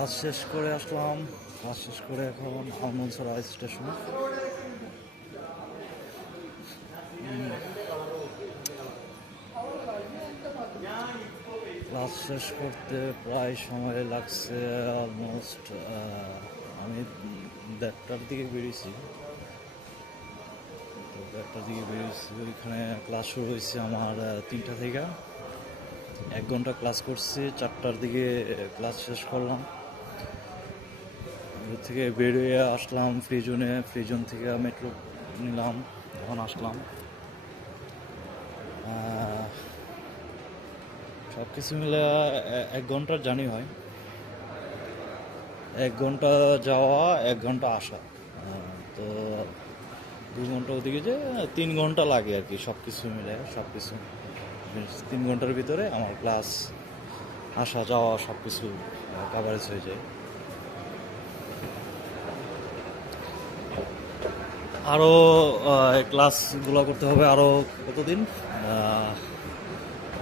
Class শেষ করে আসলাম। Class শেষ করে এখন আলমনসরা স্টেশন। ক্লাস শেষ করতে প্রায় সময় লাগছে অলমোস্ট আমি দেড়টার দিকে বেরিয়েছি। তো দেড়টার দিকে বেরিয়েছি, ওইখানে ক্লাস শুরু হয়েছে আমার তিনটা থেকে। এক ঘণ্টা ক্লাস করছি, চারটার দিকে ক্লাস শেষ করলাম। ওই থেকে বেরিয়ে আসলাম, ফ্রিজনে, ফ্রিজন থেকে মেট্রো নিলাম, এখন আসলাম। সব কিছু মিলে এক ঘণ্টার জানি হয়। এক ঘণ্টা যাওয়া, এক ঘণ্টা আসা। তো দুই ঘণ্টা ওদিকে যে তিন ঘণ্টা লাগে আর কি সব কিছু মিলে সব কিছু তিন ঘণ্টার ভিতরে আমার ক্লাস আসা, যাওয়া সব কিছু কাভারেজ হয়ে যায়। আরও ক্লাসগুলো করতে হবে আরও কতদিন?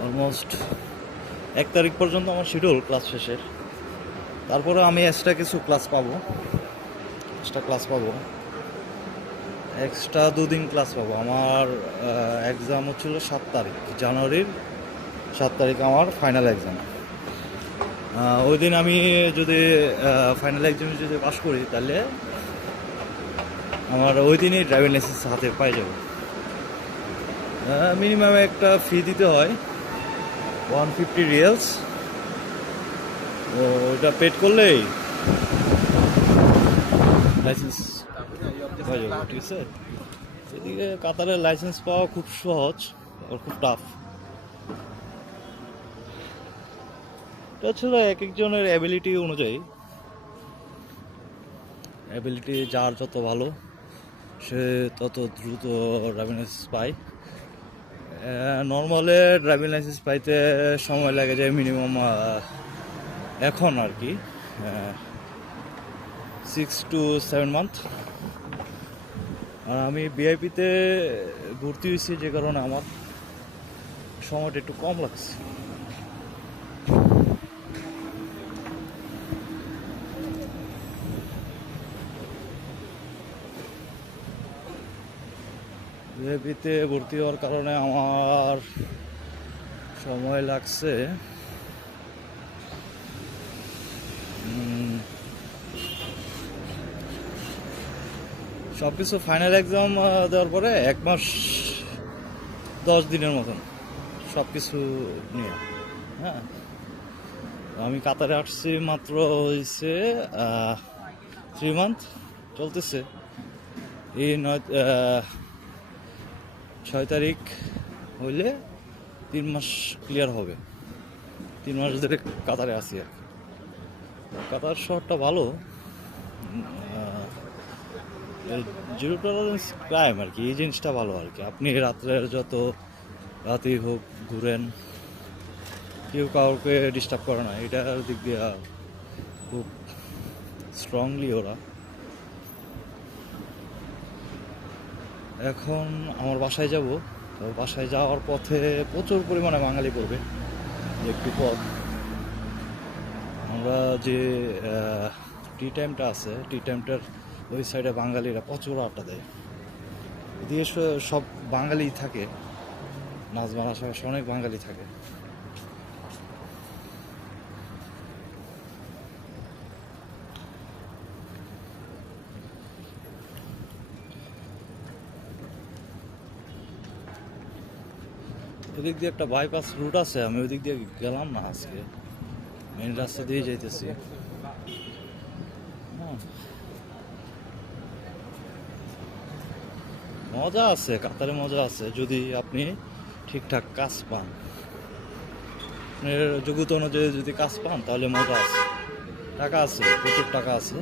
অলমোস্ট এক তারিখ পর্যন্ত আমার শিডিউল ক্লাস শেষের। তারপরে আমি এক্সট্রা কিছু ক্লাস পাবো। এক্সট্রা ক্লাস পাবো। এক্সট্রা দুদিন ক্লাস পাবো। আমার এক্সাম হচ্ছিল সাত তারিখ, জানুয়ারির সাত তারিখ আমার ফাইনাল এক্সাম ওই দিন আমি যদি ফাইনাল এক্সামে যদি পাস করি তাহলে আমার ওই দিনই ড্রাইভিং লাইসেন্স হাতে পাই যাব। মিনিমাম একটা ফি দিতে হয় ওয়ান ফিফটি রিয়েলস তো ওইটা পেড করলেই লাইসেন্স হয়ে যাবে, ঠিক আছে? এদিকে কাতারের লাইসেন্স পাওয়া খুব সহজ আর খুব টাফ ছিল এক একজনের অ্যাবিলিটি অনুযায়ী। অ্যাবিলিটি যার যত ভালো। সে তত দ্রুত ড্রাইভিং লাইসেন্স পায়। নর্মালে ড্রাইভিং লাইসেন্স পাইতে সময় লাগে যায় মিনিমাম এখন আর কি সিক্স টু সেভেন মান্থ আর আমি বিআইপিতে ভর্তি হয়েছি যে কারণে আমার সময়টা একটু কম লাগছে। বিএপিতে ভর্তি হওয়ার কারণে আমার সময় লাগছে। সব কিছু ফাইনাল এক্সাম দেওয়ার পরে এক মাস দশ দিনের মতন সব কিছু নিয়ে। হ্যাঁ। আমি কাতারে আসছি মাত্র হয়েছে থ্রি মান্থ চলতেছে। এই নয় ছয় তারিখ হইলে তিন মাস ক্লিয়ার হবে। তিন মাস ধরে কাতারে আছি আর কি। কাতার শহরটা ভালো। জিরো টলারেন্স ক্রাইম আর কি, এই জিনিসটা ভালো আর কি। আপনি রাত্রের যত রাতেই হোক ঘুরেন, কেউ কাউকে ডিস্টার্ব করে না। এটার দিক দিয়ে খুব স্ট্রংলি ওরা। এখন আমার বাসায় যাব। তো বাসায় যাওয়ার পথে প্রচুর পরিমাণে বাঙালি পড়বে। একটু পথ। আমরা যে টি টাইমটা আছে টি টাইমটার ওই সাইডে বাঙালিরা প্রচুর আড্ডা দেয়। দিয়ে সব বাঙালি থাকে। নাচ আশেপাশে অনেক বাঙালি থাকে। ওদিক দিয়ে একটা বাইপাস রুট আছে, আমি ওদিক দিয়ে গেলাম না আজকে। মেন রাস্তা দিয়ে যাইতেছি। মজা আছে, কাতারে মজা আছে, যদি আপনি ঠিকঠাক কাজ পান। যোগ্যতা অনুযায়ী যদি কাজ পান, তাহলে মজা আছে। টাকা আছে, প্রচুর টাকা আছে।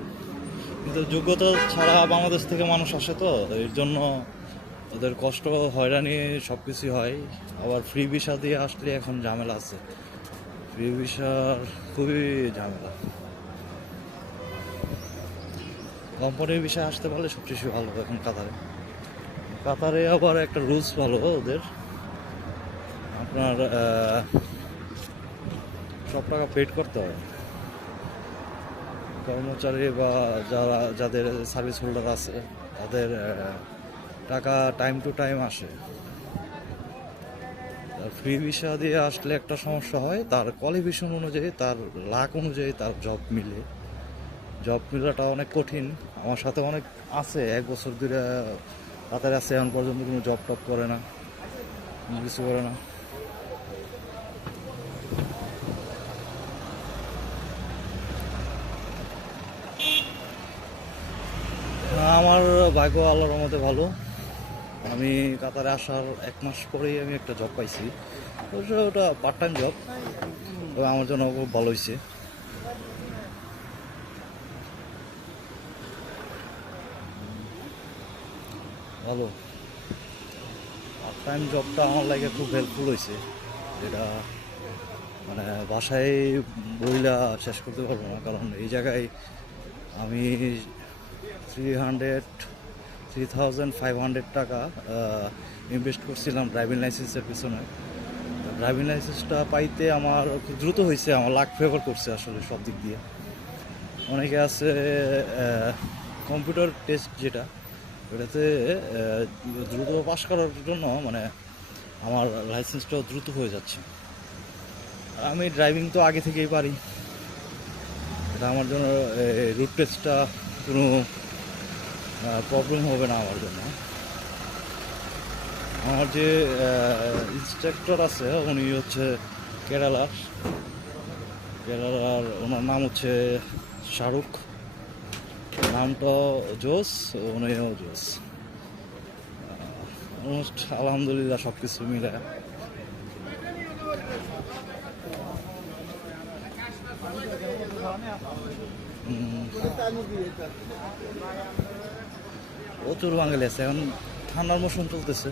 কিন্তু যোগ্যতা ছাড়া বাংলাদেশ থেকে মানুষ আসে তো, এর জন্য ওদের কষ্ট, হয়রানি সব কিছুই হয়। আবার ফ্রি ভিসা দিয়ে আসলে এখন ঝামেলা আছে। ফ্রি ভিসার খুবই ঝামেলা। কোম্পানির বিষয়ে আসতে পারলে সব সবচেয়ে ভালো এখন কাতারে কাতারে আবার একটা রুলস ভালো ওদের। আপনার সব টাকা পেড করতে হয়। কর্মচারী বা যারা, যাদের সার্ভিস হোল্ডার আছে, তাদের টাকা টাইম টু টাইম আসে। ফ্রি ভিসা দিয়ে আসলে একটা সমস্যা হয়, তার কোয়ালিফিকেশন অনুযায়ী, তার লাক অনুযায়ী তার জব মিলে। জব মিলাটা অনেক কঠিন। আমার সাথে অনেক আছে, এক বছর ধরে তাদের আছে, এখন পর্যন্ত কোনো জব টপ করে না, কোনো কিছু করে না। আমার ভাগ্য আল্লাহর রহমতে ভালো। আমি কাতারে আসার এক মাস পরেই আমি একটা জব পাইছি। অবশ্য ওটা পার্ট টাইম জব আমার জন্য খুব ভালো হয়েছে ভালো। পার্ট টাইম জবটা আমার লাগে খুব হেল্পফুল হয়েছে যেটা মানে বাসায় বইলা শেষ করতে পারব না, কারণ এই জায়গায় আমি three hundred three thousand five hundred টাকা ইনভেস্ট করছিলাম ড্রাইভিং লাইসেন্সের পিছনে। ড্রাইভিং লাইসেন্সটা পাইতে আমার দ্রুত হয়েছে আমার লাখ ফেভার করছে আসলে সব দিক দিয়ে। অনেকে আছে কম্পিউটার টেস্ট যেটা, ওটাতে দ্রুত পাশ করার জন্য মানে আমার লাইসেন্সটাও দ্রুত হয়ে যাচ্ছে। আমি ড্রাইভিং তো আগে থেকেই পারি। এটা আমার জন্য রুট টেস্টটা কোনো প্রবলেম হবে না আমার জন্য। আমার যে ইনস্ট্রাক্টর আছে, উনি হচ্ছে কেরালার। কেরালার ওনার নাম হচ্ছে শাহরুখ। নামটা জোস, উনিও জোস। অলমোস্ট আলহামদুলিল্লাহ সব কিছু মিলে প্রচুর বাঙালি আছে, এখন ঠান্ডার মৌসুম চলতেছে।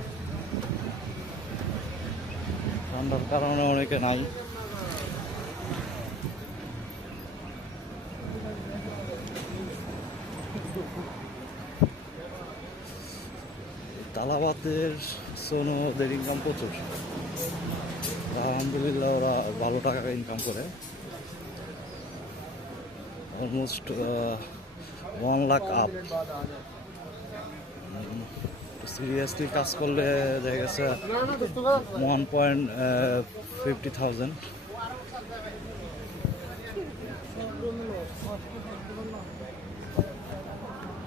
ঠান্ডার কারণে অনেকে নাই। তালাবাতের সোনো ওদের ইনকাম প্রচুর। আলহামদুলিল্লাহ ওরা ভালো টাকা ইনকাম করে। Almost one lakh up seriously কাজ করলে দেখা গেছে ওয়ান পয়েন্ট ফিফটি থাউজেন্ড